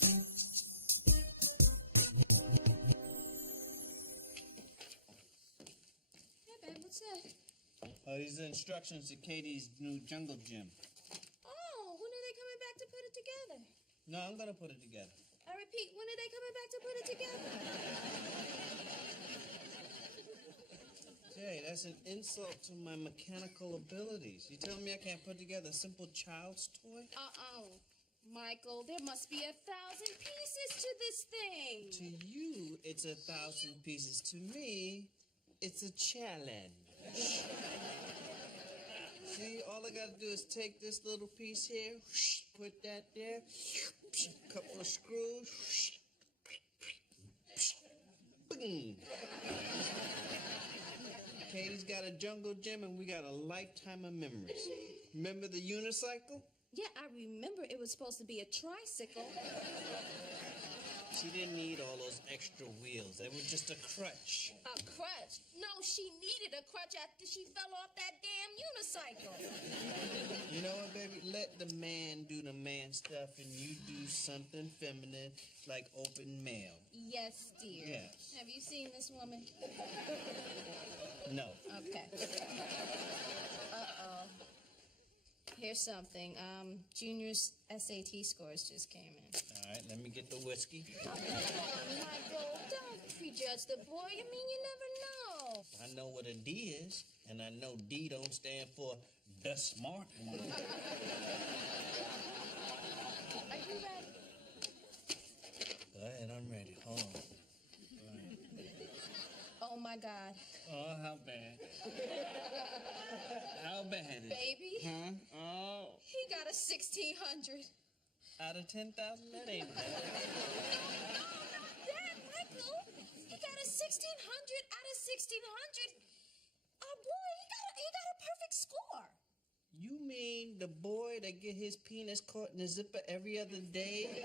babe, what's that? These are instructions to Katie's new jungle gym. Oh, when are they coming back to put it together? No, I'm gonna put it together. I repeat, when are they coming back to put it together? Jay, that's an insult to my mechanical abilities. You telling me I can't put together a simple child's toy? Michael, there must be 1,000 pieces to this thing. To you, it's 1,000 pieces. To me, it's a challenge. See, all I gotta do is take this little piece here, put that there, couple of screws, boom. Katie's got a jungle gym and we got a lifetime of memories. Remember the unicycle? Yeah, I remember it was supposed to be a tricycle. She didn't need all those extra wheels. They were just a crutch. A crutch? No, she needed a crutch after she fell off that damn unicycle. You know what, baby? Let the man do the man stuff and you do something feminine like open mail. Yes, dear. Yes. Have you seen this woman? No. Okay. Uh-oh. Here's something. Junior's SAT scores just came in. All right, let me get the whiskey. Oh, Michael, don't prejudge the boy. I mean, you never know. I know what a D is, and I know D don't stand for the smart one. Are you ready? Go ahead, I'm ready. Hold on. Oh, my God. Oh, how bad? How bad is it? Baby? Huh? Oh. He got a 1,600. Out of 10,000? That ain't bad. No, not that, Michael. He got a 1,600 out of 1,600. Oh, boy, he got a perfect score. You mean the boy that get his penis caught in the zipper every other day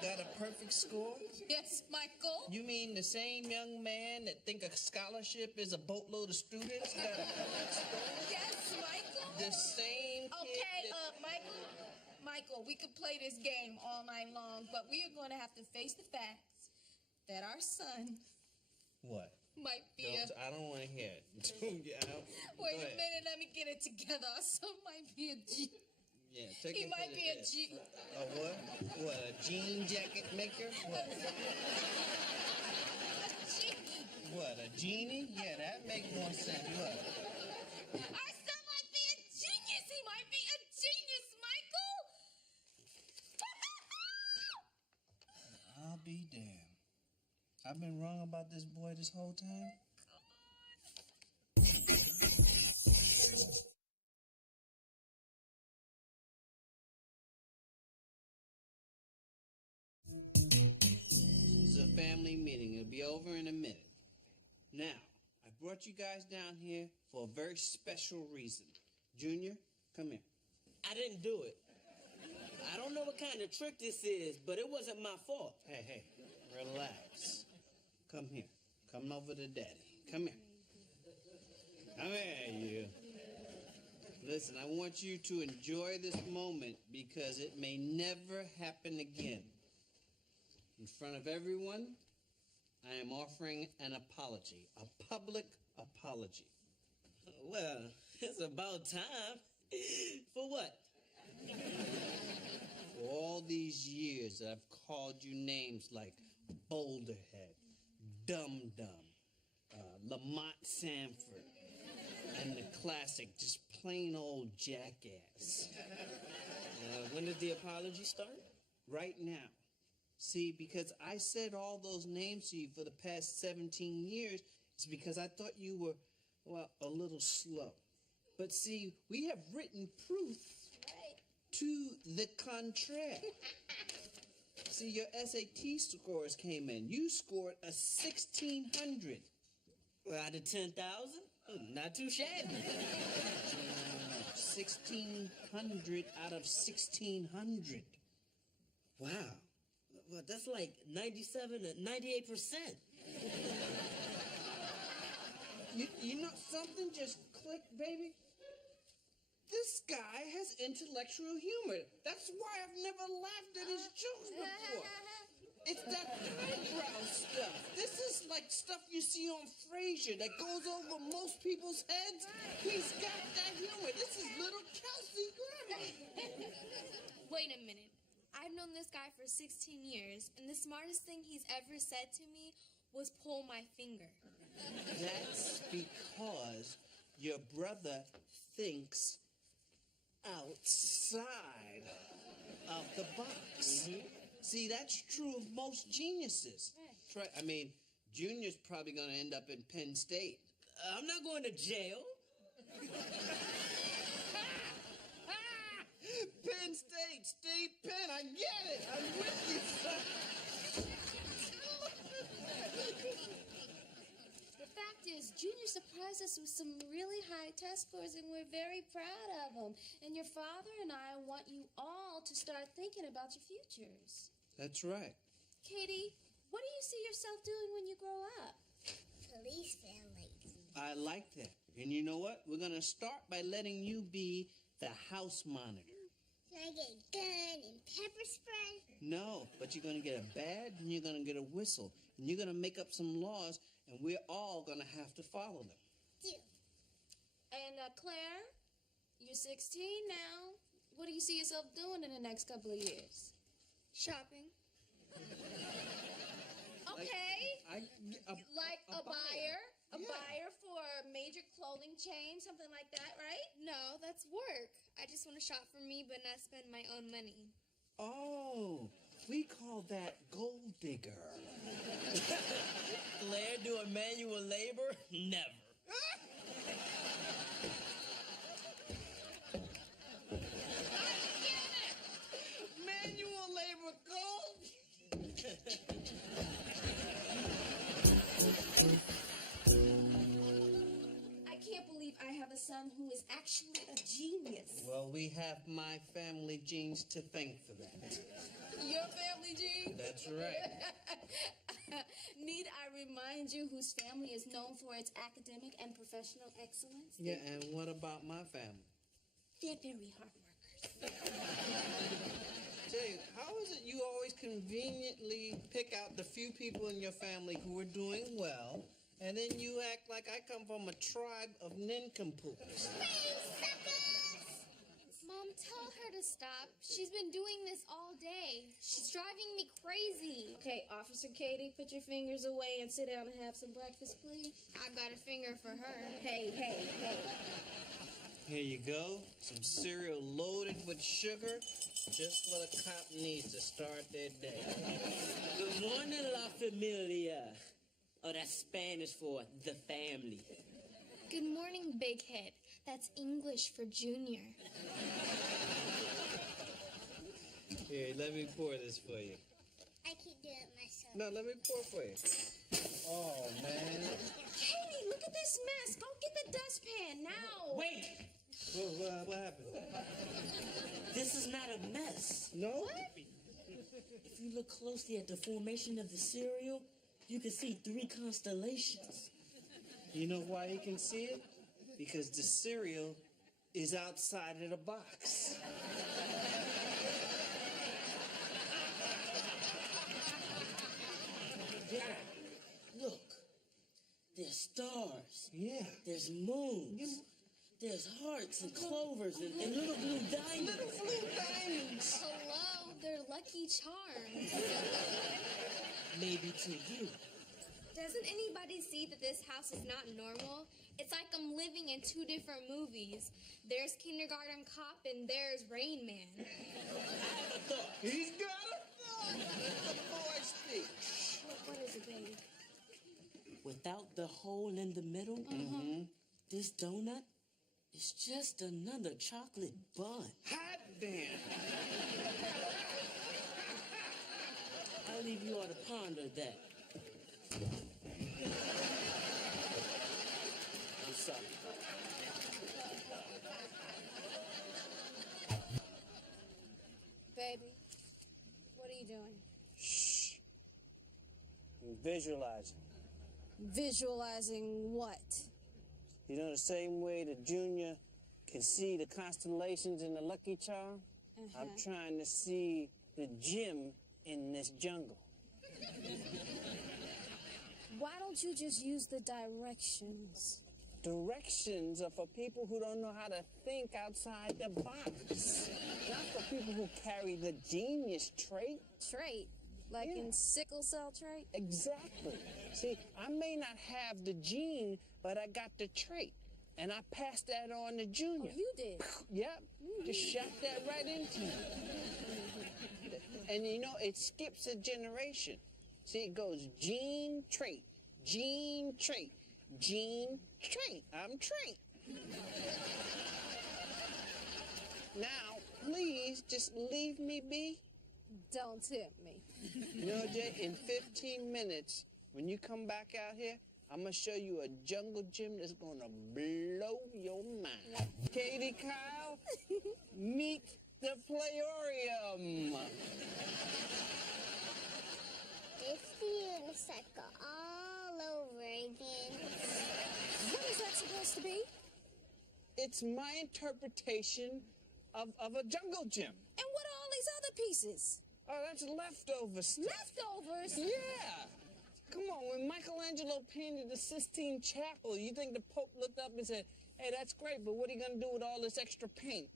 got a perfect score? Yes, Michael. You mean the same young man that think a scholarship is a boatload of students got a perfect score? Yes, Michael. The same kid Okay, that... Michael, we could play this game all night long, but we are going to have to face the facts that our son... What? Might be I don't want to hear it. Wait a minute, let me get it together. Our son might be a G. Yeah, take He it might to be a the G. A what? What, a jean jacket maker? What? What, a genie? Yeah, that makes more sense. What? Our son might be a genius. He might be a genius, Michael. I'll be damned. I've been wrong about this boy this whole time? This is a family meeting. It'll be over in a minute. Now, I brought you guys down here for a very special reason. Junior, come here. I didn't do it. I don't know what kind of trick this is, but it wasn't my fault. Hey, relax. Come here. Come over to Daddy. Come here. Come here, you. Listen, I want you to enjoy this moment because it may never happen again. In front of everyone, I am offering an apology, a public apology. Well, it's about time. For what? For all these years that I've called you names like Boulderhead, Dum Dum, Lamont Sanford, and the classic, just plain old jackass. When did the apology start? Right now. See, because I said all those names to you for the past 17 years, it's because I thought you were, well, a little slow. But see, we have written proof to the contrary. See, your SAT scores came in. You scored a 1,600. Well, out of 10,000? Not too shabby. 1,600 out of 1,600. Wow. Well, that's like 97 to 98%. You know something just clicked, baby? This guy has intellectual humor. That's why I've never laughed at his jokes before. like stuff you see on Frasier that goes over most people's heads. He's got that humor. This is little Kelsey Grammer. Wait a minute. I've known this guy for 16 years, and the smartest thing he's ever said to me was pull my finger. That's because your brother thinks outside of the box. See, that's true of most geniuses. Try, I mean, Junior's probably going to end up in Penn State. I'm not going to jail. Penn State, State Penn, I get it. I'm with you, son. The fact is, Junior surprised us with some really high test scores, and we're very proud of him. And your father and I want you all to start thinking about your futures. That's right. Katie, what do you see yourself doing when you grow up? Police family. I like that. And you know what? We're going to start by letting you be the house monitor. Can I get a gun and pepper spray? No, but you're going to get a badge and you're going to get a whistle. And you're going to make up some laws, and we're all going to have to follow them. Deal. And Claire, you're 16 now. What do you see yourself doing in the next couple of years? Shopping. Okay. Like a buyer? A Yeah. buyer for a major clothing chain, something like that, right? No, that's work. I just want to shop for me, but not spend my own money. Oh, we call that gold digger. Claire doing manual labor? Never. Manual labor gold? I can't believe I have a son who is actually a genius. Well, we have my family genes to thank for that. Your family gene? That's right. Need I remind you whose family is known for its academic and professional excellence? Yeah, and what about my family? They're very hard workers. Tell you, how is it you always conveniently pick out the few people in your family who are doing well, and then you act like I come from a tribe of nincompoops? Mom, tell her to stop. She's been doing this all day. She's driving me crazy. Okay, Officer Katie, put your fingers away and sit down and have some breakfast, please. I've got a finger for her. Hey. Here you go. Some cereal loaded with sugar. Just what a cop needs to start their day. Good morning, La Familia. Oh, that's Spanish for the family. Good morning, big head. That's English for junior. Here, let me pour this for you. I can do it myself. No, let me pour for you. Oh, man. Katie, look at this mess. Go get the dustpan now. Wait! What happened? This is not a mess. No? If you look closely at the formation of the cereal, you can see 3 constellations. You know why he can see it? Because the cereal is outside of the box. Yeah. Look. There's stars. Yeah. There's moons. There's hearts and clovers and little blue diamonds. Little blue diamonds. Hello, they're Lucky Charms. Maybe to you. Doesn't anybody see that this house is not normal? It's like I'm living in 2 different movies. There's Kindergarten Cop and there's Rain Man. He's got a thought. Let the boy speak. What is it, baby? Without the hole in the middle, this donut is just another chocolate bun. Hot damn. I'll leave you all to ponder that. I'm sorry. Baby, what are you doing? Shh. I'm visualizing. Visualizing what? You know, the same way the Junior can see the constellations in the Lucky Charm, I'm trying to see the gym in this jungle. Why don't you just use the directions? Directions are for people who don't know how to think outside the box. Not for people who carry the genius trait. Trait? Like Yeah. in sickle cell trait? Exactly. See, I may not have the gene, but I got the trait. And I passed that on to Junior. Oh, you did? Yep. Just shot that right into you. And you know, it skips a generation. See, it goes gene trait, gene trait, gene trait. I'm trait. Now, please just leave me be. Don't tempt me. You know, Jay, in 15 minutes, when you come back out here, I'm going to show you a jungle gym that's going to blow your mind. Katie Kyle, meet the Playorium. It's the unicycle all over again. What is that supposed to be? It's my interpretation of a jungle gym. And what are all these other pieces? Oh, that's leftover stuff. Leftovers? Yeah. Come on, when Michelangelo painted the Sistine Chapel, you think the Pope looked up and said, hey, that's great, but what are you going to do with all this extra paint?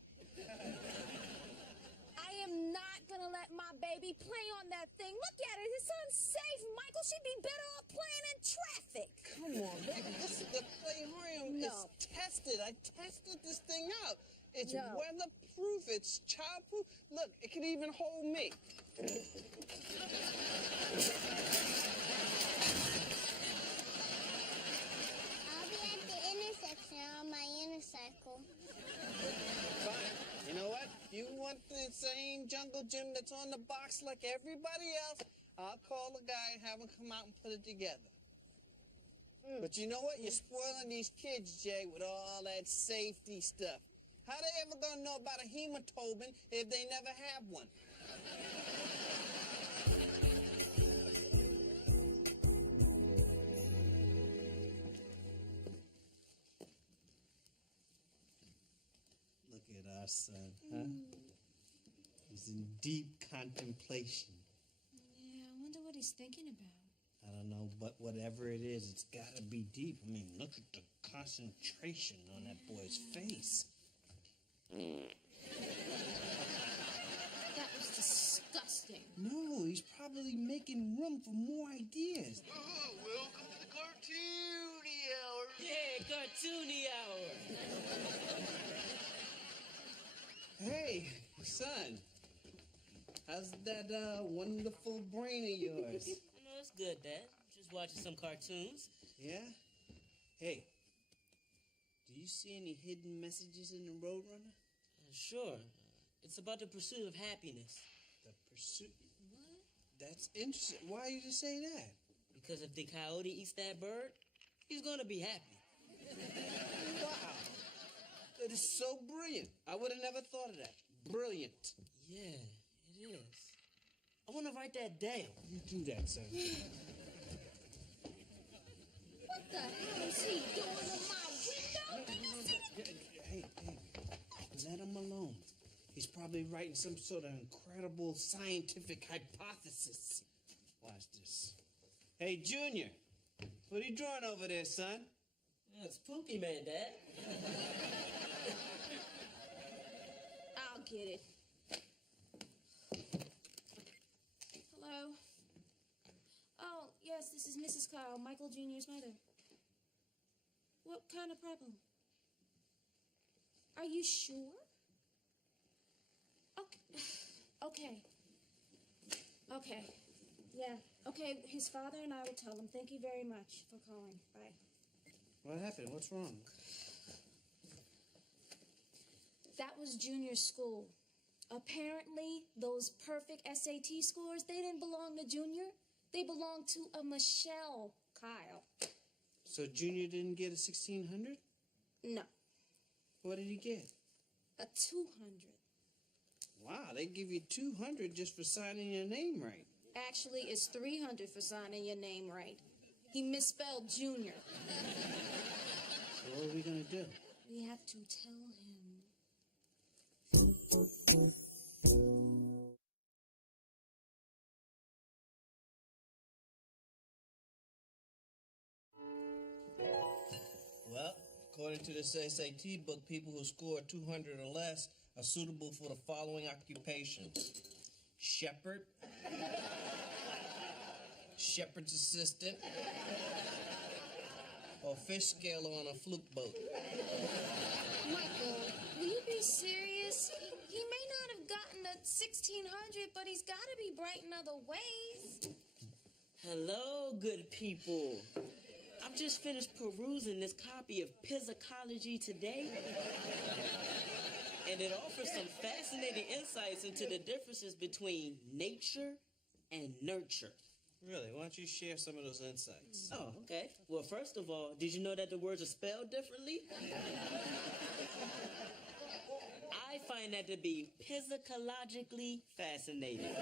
I am not gonna let my baby play on that thing. Look at it, it's unsafe. Michael should be better off playing in traffic. Come on, baby, this is the Playorium. No. It's tested. I tested this thing out. It's No. weatherproof. It's childproof. Look, it can even hold me. I'll be at the intersection on my unicycle. Fine. You know what? If you want the same jungle gym that's on the box like everybody else, I'll call the guy and have him come out and put it together. But you know what? You're spoiling these kids, Jay, with all that safety stuff. How they ever gonna know about a hematoma if they never have one? Look at our son, huh? He's in deep contemplation. Yeah, I wonder what he's thinking about. I don't know, but whatever it is, it's gotta be deep. I mean, look at the concentration on that boy's face. That was disgusting. No, he's probably making room for more ideas. Oh, welcome to the Cartoony Hour. Yeah, cartoony hour. Hey, son. How's that wonderful brain of yours? No, it's good, Dad. Just watching some cartoons. Yeah? Hey, do you see any hidden messages in the Roadrunner? Sure. It's about the pursuit of happiness. The pursuit. What? That's interesting. Why did you say that? Because if the coyote eats that bird, he's gonna be happy. Wow. That is so brilliant. I would have never thought of that. Brilliant. Yeah, it is. I want to write that down. You do that, son. What the hell is he doing in my window? Hey, let him alone. He's probably writing some sort of incredible scientific hypothesis. Watch this. Hey, Junior, what are you drawing over there, son? Yeah, it's Pookie Man, Dad. I'll get it. Hello? Oh, yes, this is Mrs. Kyle, Michael Jr.'s mother. What kind of problem? Are you sure? Okay. Okay. Yeah. Okay, his father and I will tell him. Thank you very much for calling. Bye. What happened? What's wrong? That was junior school. Apparently, those perfect SAT scores, they didn't belong to Junior. They belonged to a Michelle Kyle. So Junior didn't get a 1600? No, What did he get? a 200. Wow, they give you 200 just for signing your name right. Actually, it's 300 for signing your name right. He misspelled Junior. So what are we gonna do? We have to tell him. According to this SAT book, people who score 200 or less are suitable for the following occupations: shepherd, shepherd's assistant, or fish scaler on a fluke boat. Michael, will you be serious? He may not have gotten a 1600, but he's got to be bright in other ways. Hello, good people. I've just finished perusing this copy of Psychology Today, and it offers some fascinating insights into the differences between nature and nurture. Really? Why don't you share some of those insights? Oh, okay. Well, first of all, did you know that the words are spelled differently? I find that to be psychologically fascinating.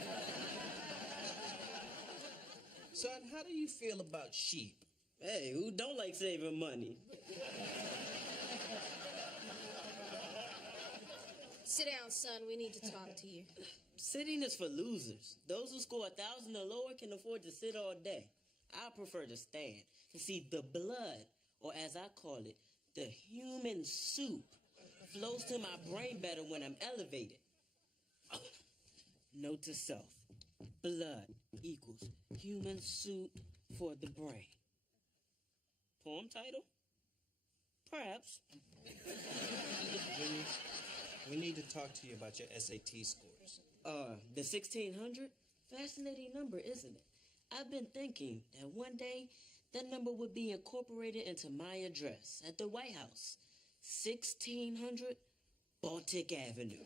Son, how do you feel about sheep? Hey, who don't like saving money? Sit down, son. We need to talk to you. Sitting is for losers. Those who score 1,000 or lower can afford to sit all day. I prefer to stand. You see, the blood, or as I call it, the human soup, flows to my brain better when I'm elevated. Note to self: blood equals human soup for the brain. Poem title? Perhaps. Jimmy, we need to talk to you about your SAT scores. The 1600? Fascinating number, isn't it? I've been thinking that one day that number would be incorporated into my address at the White House. 1600 Baltic Avenue.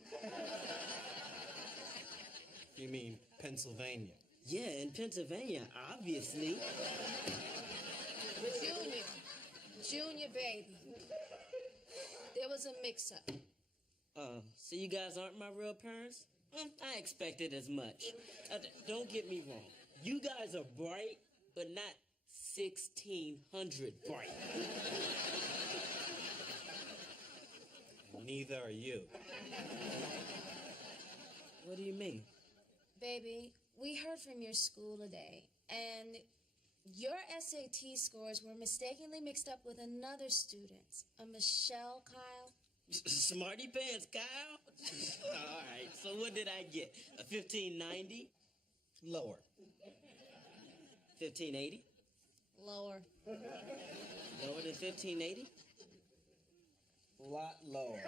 You mean Pennsylvania? Yeah, in Pennsylvania, obviously. Junior, baby. There was a mix-up. So you guys aren't my real parents? I expected as much. Don't get me wrong. You guys are bright, but not 1600 bright. Neither are you. What do you mean? Baby, we heard from your school today, and your SAT scores were mistakenly mixed up with another student's, a Michelle Kyle. Smarty pants, Kyle? All right, so what did I get? A 1590? Lower. 1580? Lower. Lower than 1580? Lot lower.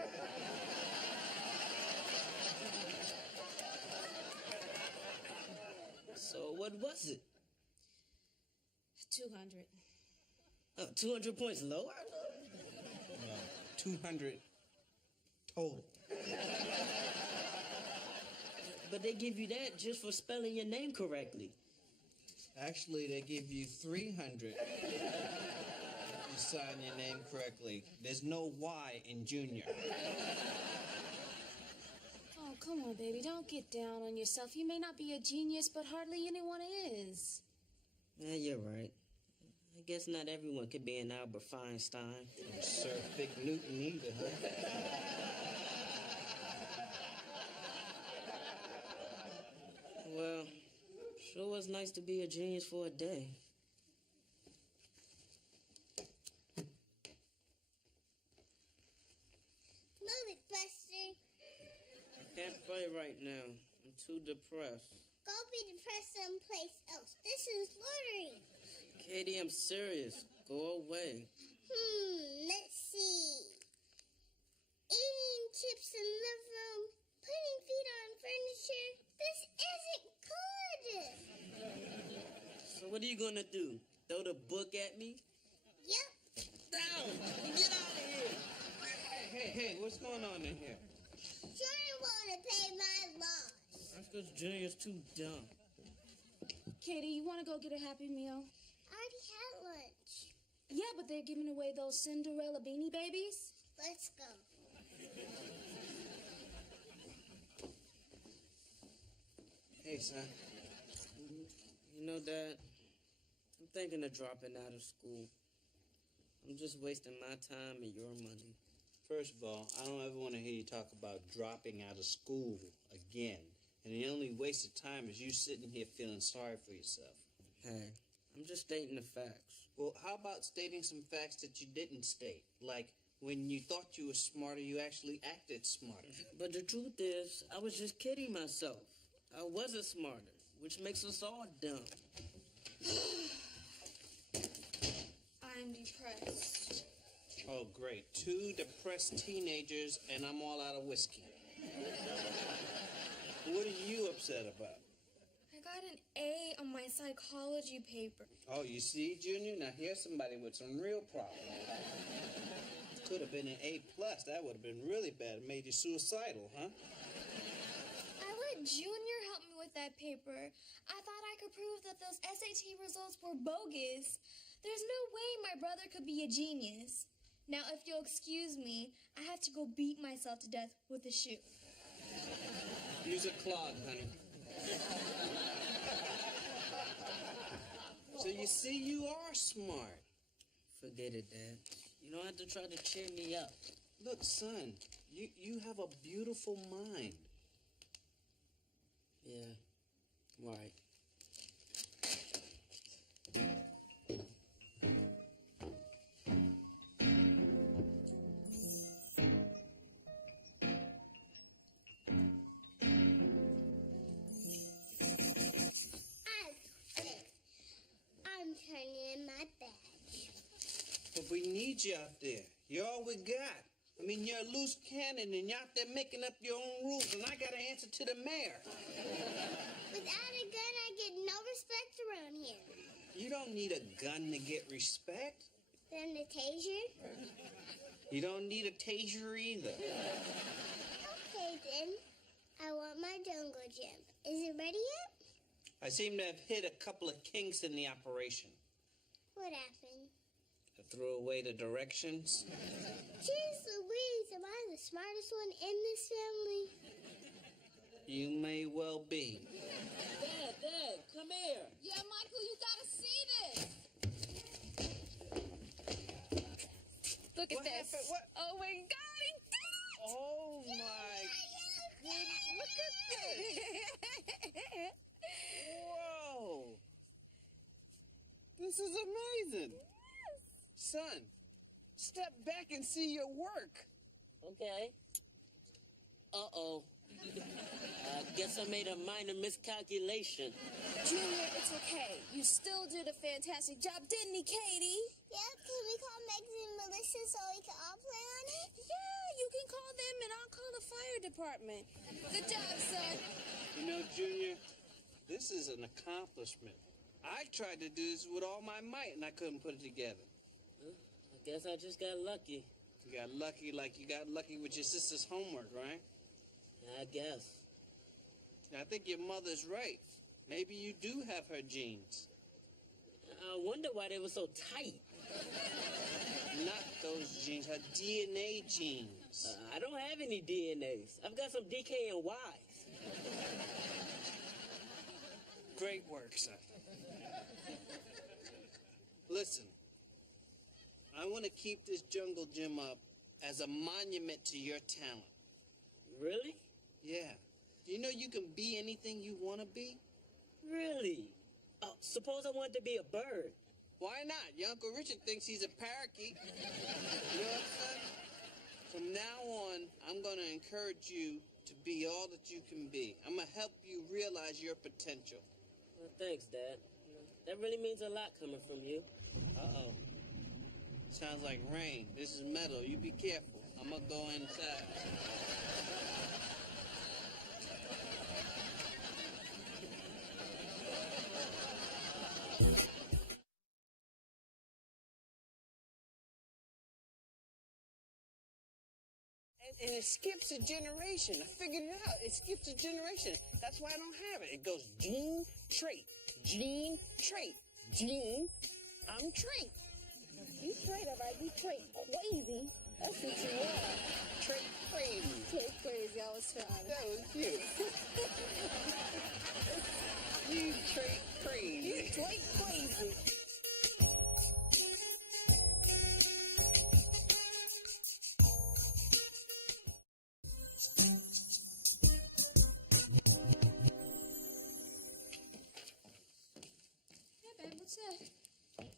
So what was it? 200. 200 points lower? No, 200 total. But they give you that just for spelling your name correctly. Actually, they give you 300 if you sign your name correctly. There's no Y in junior. Oh, come on, baby. Don't get down on yourself. You may not be a genius, but hardly anyone is. Yeah, you're right. I guess not everyone could be an Albert Feinstein. Or Sir Fig Newton either, huh? Well, sure was nice to be a genius for a day. Move it, Buster. I can't play right now. I'm too depressed. Go be depressed someplace else. This is loitering. Katie, I'm serious. Go away. Let's see. Eating chips in the living room, putting feet on furniture. This isn't good. So what are you gonna do? Throw the book at me? Yep. Down! Get out of here! Hey, what's going on in here? Jordan wanna pay my loss. That's because Junior's too dumb. Katie, you want to go get a Happy Meal? I already had lunch. Yeah, but they're giving away those Cinderella Beanie Babies. Let's go. Hey, son. You know, Dad, I'm thinking of dropping out of school. I'm just wasting my time and your money. First of all, I don't ever want to hear you talk about dropping out of school again. And the only waste of time is you sitting here feeling sorry for yourself. Hey, I'm just stating the facts. Well, how about stating some facts that you didn't state? Like, When you thought you were smarter, you actually acted smarter. But the truth is, I was just kidding myself. I wasn't smarter, which makes us all dumb. I'm depressed. Oh, great. 2 depressed teenagers, and I'm all out of whiskey. What are you upset about? I got an A on my psychology paper. Oh, you see, Junior? Now here's somebody with some real problems. Could have been an A+. That would have been really bad. It made you suicidal, huh? I let Junior help me with that paper. I thought I could prove that those SAT results were bogus. There's no way my brother could be a genius. Now, if you'll excuse me, I have to go beat myself to death with a shoe. Use a clog, honey. So you see, you are smart. Forget it, Dad. You don't have to try to cheer me up. Look, son, you have a beautiful mind. Yeah, right. I'm turning in my badge. But we need you out there. You're all we got. I mean, you're a loose cannon, and you're out there making up your own rules, and I got to answer to the mayor. Without a gun, I get no respect around here. You don't need a gun to get respect. Then the taser? You don't need a taser either. Okay, then. I want my jungle gym. Is it ready yet? I seem to have hit a couple of kinks in the operation. What happened? I threw away the directions. Jeez Louise, am I the smartest one in this family? You may well be. Dad, come here. Yeah, Michael, you gotta see this. Look at What this. happened? What? Oh my God, he did it! Oh, my goodness. Look at this. Whoa. This is amazing. Son, step back and see your work. Okay. Uh-oh. I guess I made a minor miscalculation. Junior, it's okay. You still did a fantastic job, didn't he, Katie? Yep, can we call Megan and Melissa so we can all play on it? Yeah, you can call them and I'll call the fire department. Good job, son. You know, Junior, this is an accomplishment. I tried to do this with all my might, and I couldn't put it together. I guess I just got lucky. You got lucky like you got lucky with your sister's homework, right? I guess. I think your mother's right. Maybe you do have her genes. I wonder why they were so tight. Not those genes, her DNA genes. I don't have any DNAs. I've got some DK and Ys. Great work, son. Listen, I want to keep this jungle gym up as a monument to your talent. Really? Yeah. Do you know you can be anything you want to be? Really? Oh, suppose I wanted to be a bird. Why not? Your Uncle Richard thinks he's a parakeet. You know what, son? From now on, I'm going to encourage you to be all that you can be. I'm going to help you realize your potential. Well, thanks, Dad. That really means a lot coming from you. Uh-oh. Sounds like rain. This is metal. You be careful. I'm going to go inside. And it skips a generation. I figured it out. It skips a generation. That's why I don't have it. It goes gene, trait, gene, trait, gene. I'm trait. You trait, all right. You trait crazy. That's what you are. Trait crazy. Trait crazy, I was trying. That was cute. You trait crazy. You trait crazy. What's that?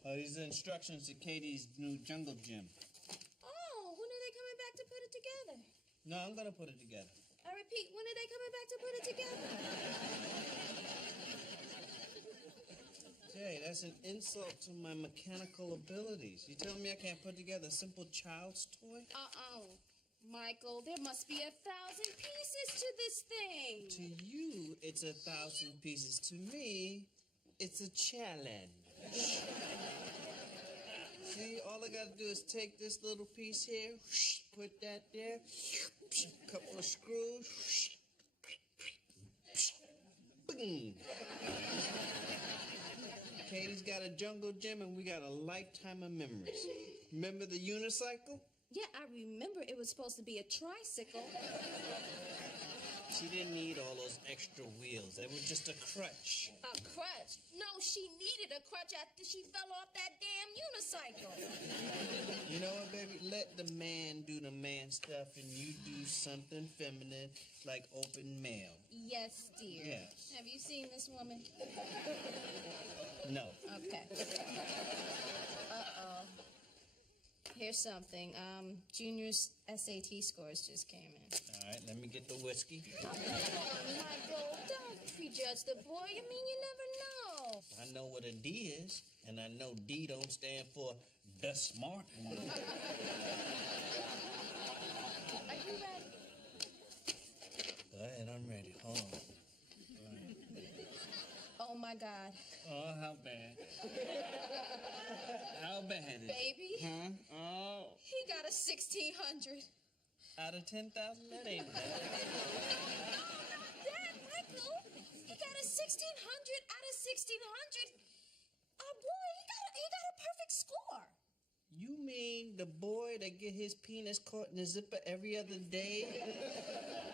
These are instructions to Katie's new jungle gym. Oh, when are No, I'm gonna put it together. I repeat, when are they coming back to put it together? Jay, that's an insult to my mechanical abilities. You telling me I can't put together a simple child's toy? Michael, there must be 1,000 pieces to this thing. To you, it's 1,000 pieces. To me, it's a challenge. See, all I gotta do is take this little piece here, put that there, couple of screws, boom. Katie's got a jungle gym and we got a lifetime of memories. Remember the unicycle? Yeah, I remember it was supposed to be a tricycle. She didn't need all those extra wheels. They were just a crutch. A crutch? No, she needed a crutch after she fell off that damn unicycle. You know what, baby? Let the man do the man stuff and you do something feminine like open mail. Yes, dear. Yes. Have you seen this woman? No. Okay. Uh-oh. Here's something. Junior's SAT scores just came in. All right, let me get the whiskey. Come on, Michael. Don't prejudge the boy. I mean, you never know. I know what a D is, and I know D don't stand for the smart one. Are you ready? Go ahead, I'm ready. Hold on. Oh, my God. Oh, how bad? How bad is it? Baby. Huh? Oh. He got a 1,600. Out of 10,000? That ain't bad. No, not that, Michael. He got a 1,600 out of 1,600. Oh, boy, he got a perfect score. You mean the boy that get his penis caught in the zipper every other day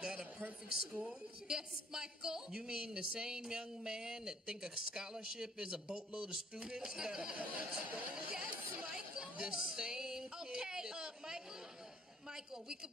got a perfect score? Yes, Michael. You mean the same young man that think a scholarship is a boatload of students got a perfect score? Yes, Michael. The same kid Okay, that... Michael, we could